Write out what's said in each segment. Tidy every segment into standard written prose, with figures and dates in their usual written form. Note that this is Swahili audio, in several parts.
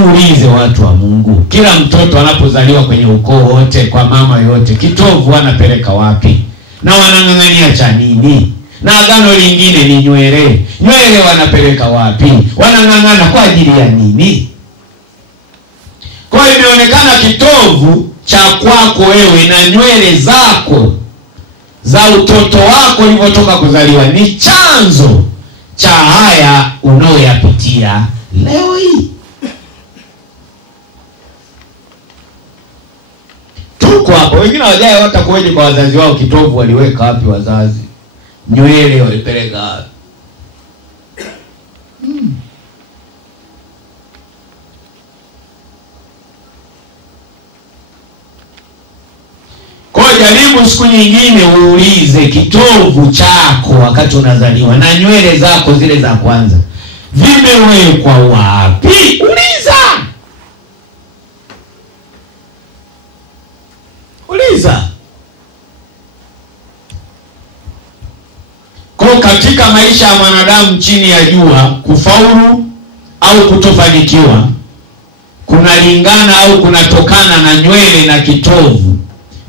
Jiulize watu wa Mungu, kila mtoto anapozaliwa kwenye ukoo wote, kwa mama yote, kitovu wanapeleka wapi? Na wanang'ang'ania cha nini? Na agano lingine ni nywele. Nywele wanapeleka wapi? Wanang'ang'ana kwa ajili ya nini? Kwa hiyo imeonekana kitovu cha kwako wewe na nywele zako za utoto wako ulivyotoka kuzaliwa ni chanzo cha haya unaoyapitia leo hii. Tuko hapo, wengine hawajaye hata kueje kwa wazazi wao, kitovu waliweka wapi wazazi? Nywele walipeleka wapi? Kwa jaribu siku nyingine uulize kitovu chako wakati unazaliwa na nywele zako zile za kwanza vimewekwa wapi? Uliza. Kwa katika maisha ya mwanadamu chini ya jua, kufaulu au kutofanikiwa kunalingana au kunatokana na nywele na kitovu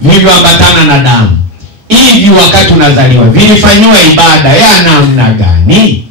vilivyoambatana na damu. Hivi wakati unazaliwa vilifanywa ibada ya namna gani?